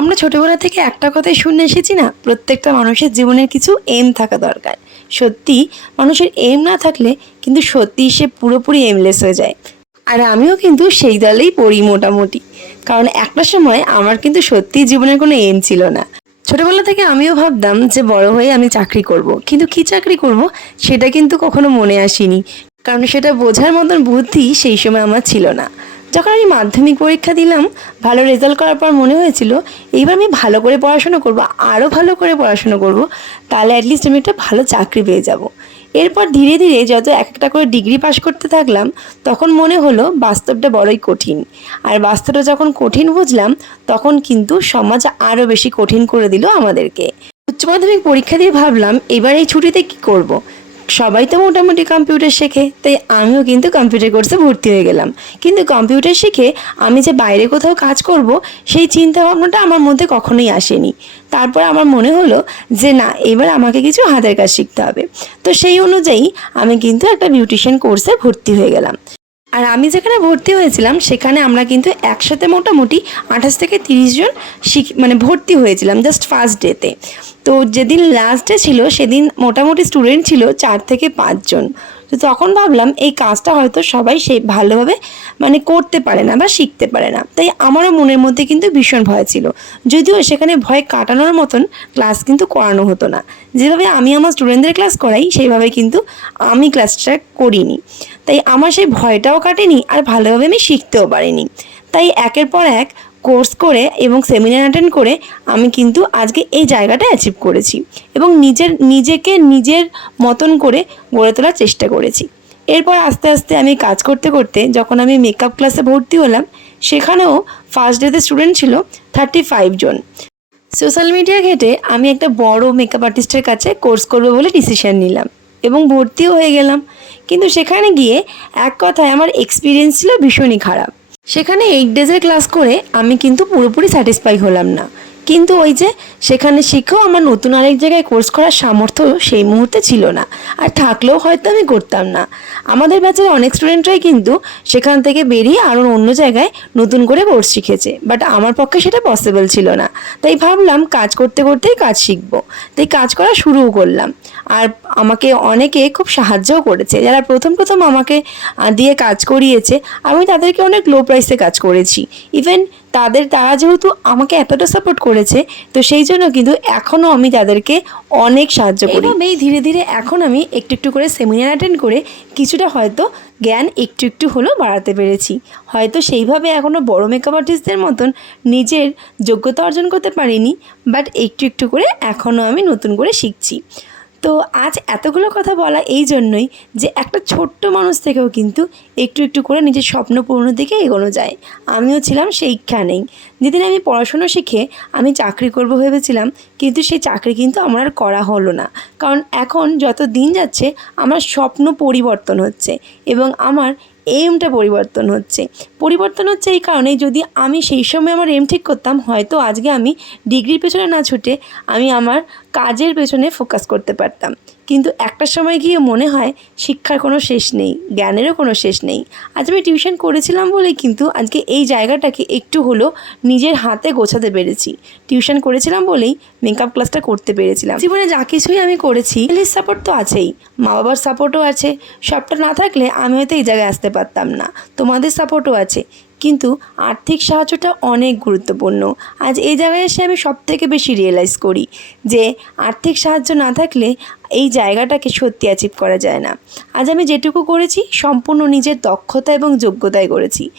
আমরা ছোটবেলা থেকে একটা কথাই শুনে এসেছি না, প্রত্যেকটা মানুষের জীবনের কিছু এম থাকা দরকার। সত্যি, মানুষের এম না থাকলে কিন্তু সত্যি সে পুরোপুরি এমলেস হয়ে যায়। আর আমিও কিন্তু সেই দলেই পড়ি মোটামুটি। কারণ একটা সময় আমার কিন্তু সত্যিই জীবনের কোনো এম ছিল না। ছোটবেলা থেকে আমিও ভাবতাম যে বড় হয়ে আমি চাকরি করব। কিন্তু কি চাকরি করব সেটা কিন্তু কখনো মনে আসেনি। কারণ সেটা বোঝার মতন বুদ্ধি সেই সময় আমার ছিল না। যখন আমি মাধ্যমিক পরীক্ষা দিলাম, ভালো রেজাল্ট করার পর মনে হয়েছিল, এইবার আমি ভালো করে পড়াশোনা করব আরও ভালো করে পড়াশোনা করব, তাহলে অ্যাটলিস্ট আমি একটা ভালো চাকরি পেয়ে যাব। এরপর ধীরে ধীরে যত এক একটা করে ডিগ্রি পাশ করতে থাকলাম, তখন মনে হলো বাস্তবটা বড়ই কঠিন। আর বাস্তবটা যখন কঠিন বুঝলাম, তখন কিন্তু সমাজ আরও বেশি কঠিন করে দিল আমাদেরকে। উচ্চ মাধ্যমিক পরীক্ষা দিয়ে ভাবলাম, এবার এই ছুটিতে কি করব। সবাই তো মোটামুটি কম্পিউটার শেখে, তাই আমিও কিন্তু কম্পিউটার কোর্সে ভর্তি হয়ে গেলাম। কিন্তু কম্পিউটার শিখে আমি যে বাইরে কোথাও কাজ করব, সেই চিন্তা ভাবনাটা আমার মধ্যে কখনোই আসেনি। তারপর আমার মনে হলো যে, না, এবার আমাকে কিছু হাতের কাজ শিখতে হবে। তো সেই অনুযায়ী আমি কিন্তু একটা বিউটিশিয়ান কোর্সে ভর্তি হয়ে গেলাম। আর আমি যেখানে ভর্তি হয়েছিলাম, সেখানে আমরা কিন্তু একসাথে মোটামুটি আঠাশ থেকে তিরিশ জন শিখ মানে ভর্তি হয়েছিলাম জাস্ট ফার্স্ট ডেতে তো। যেদিন লাস্ট ডে ছিল, সেদিন মোটামুটি স্টুডেন্ট ছিল চার থেকে পাঁচজন তো তখন ভাবলাম এই কাজটা হয়তো সবাই সে ভালোভাবে মানে করতে পারে না বা শিখতে পারে না। তাই আমারও মনের মধ্যে কিন্তু ভীষণ ভয় ছিল। যদিও সেখানে ভয় কাটানোর মতন ক্লাস কিন্তু করানো হতো না। যেভাবে আমি আমার স্টুডেন্টদের ক্লাস করাই, সেইভাবে কিন্তু আমি ক্লাসটা করিনি। তাই আমার সেই ভয়টাও কাটেনি আর ভালোভাবে আমি শিখতেও পারিনি। তাই একের পর এক কোর্স করে এবং সেমিনার অ্যাটেন্ড করে আমি কিন্তু আজকে এই জায়গাটা অ্যাচিভ করেছি এবং নিজের, নিজেকে নিজের মতন করে গড়ে তোলার চেষ্টা করেছি। এরপর আস্তে আস্তে আমি কাজ করতে করতে যখন আমি মেকআপ ক্লাসে ভর্তি হলাম, সেখানেও ফার্স্ট ডেতে স্টুডেন্ট ছিল থার্টি ফাইভ জন। সোশ্যাল মিডিয়া ঘেটে আমি একটা বড় মেকআপ আর্টিস্টের কাছে কোর্স করব বলে ডিসিশন নিলাম এবং ভর্তিও হয়ে গেলাম। কিন্তু সেখানে গিয়ে এক কথায় আমার এক্সপিরিয়েন্স ছিল ভীষণই খারাপ। সেখানে এইট ডেজের ক্লাস করে আমি কিন্তু পুরোপুরি স্যাটিসফাই হলাম না। কিন্তু ওই যে সেখানে শিখেও আমার নতুন আরেক জায়গায় কোর্স করার সামর্থ্য সেই মুহূর্তে ছিল না। আর থাকলেও হয়তো আমি করতাম না। আমাদের ব্যাচের অনেক স্টুডেন্টরাই কিন্তু সেখান থেকে বেরিয়ে আরও অন্য জায়গায় নতুন করে কোর্স শিখেছে। বাট আমার পক্ষে সেটা পসিবল ছিল না। তাই ভাবলাম কাজ করতে করতেই কাজ শিখব। তাই কাজ করা শুরুও করলাম। আর আমাকে অনেকে খুব সাহায্যও করেছে। যারা প্রথম প্রথম আমাকে দিয়ে কাজ করিয়েছে, আমি তাদেরকে অনেক লো প্রাইসে কাজ করেছি। ইভেন তাদের, তারা যেহেতু আমাকে এতটা সাপোর্ট করেছে, তো সেই জন্য কিন্তু এখনও আমি তাদেরকে অনেক সাহায্য করি। এইভাবেই ধীরে ধীরে এখন আমি একটু একটু করে সেমিনার অ্যাটেন্ড করে কিছুটা হয়তো জ্ঞান একটু একটু হলেও বাড়াতে পেরেছি। হয়তো সেইভাবে এখনও বড় মেকআপ আর্টিস্টদের মতন নিজের যোগ্যতা অর্জন করতে পারিনি বাট একটু একটু করে এখনও আমি নতুন করে শিখছি। তো আজ এতগুলো কথা বলা এই জন্যই যে একটা ছোট্ট মানুষ থেকেও কিন্তু একটু একটু করে নিজের স্বপ্ন পূর্ণ দিকে এগোনো যায়। আমিও ছিলাম সেইখানেই যেদিন আমি পড়াশুনো শিখে আমি চাকরি করব ভেবেছিলাম, কিন্তু সেই চাকরি কিন্তু আমার আর করা হলো না। কারণ এখন যত দিন যাচ্ছে, আমার স্বপ্ন পরিবর্তন হচ্ছে এবং আমার এমটা পরিবর্তন হচ্ছে। পরিবর্তন হচ্ছে এই কারণে যদি আমি সেই সময় আমার এম ঠিক করতাম, হয়তো আজকে আমি ডিগ্রির পেছনে না ছুটে আমি আমার কাজের পেছনে ফোকাস করতে পারতাম। কিন্তু একটা সময় গিয়ে মনে হয় শিক্ষার কোনো শেষ নেই, জ্ঞানেরও কোনো শেষ নেই। আজ আমি টিউশন করেছিলাম বলেই কিন্তু আজকে এই জায়গাটাকে একটু হলেও নিজের হাতে গোছাতে পেরেছি। টিউশন করেছিলাম বলেই মেকআপ ক্লাসটা করতে পেরেছিলাম। জীবনে যা কিছুই আমি করেছি ফ্যামিলির সাপোর্ট তো আছেই মা বাবার সাপোর্টও আছে। সবটা না থাকলে আমি হয়তো এই জায়গায় আসতে পারতাম না। তোমাদের সাপোর্টও আছে, কিন্তু আর্থিক সাহায্যটা অনেক গুরুত্বপূর্ণ। আজ এই জায়গায় এসে আমি সব থেকে বেশি রিয়েলাইজ করি যে আর্থিক সাহায্য না থাকলে এই জায়গাটাকে সত্যি অ্যাচিভ করা যায় না। আজ আমি যেটুকু করেছি, সম্পূর্ণ নিজের দক্ষতা এবং যোগ্যতায় করেছি।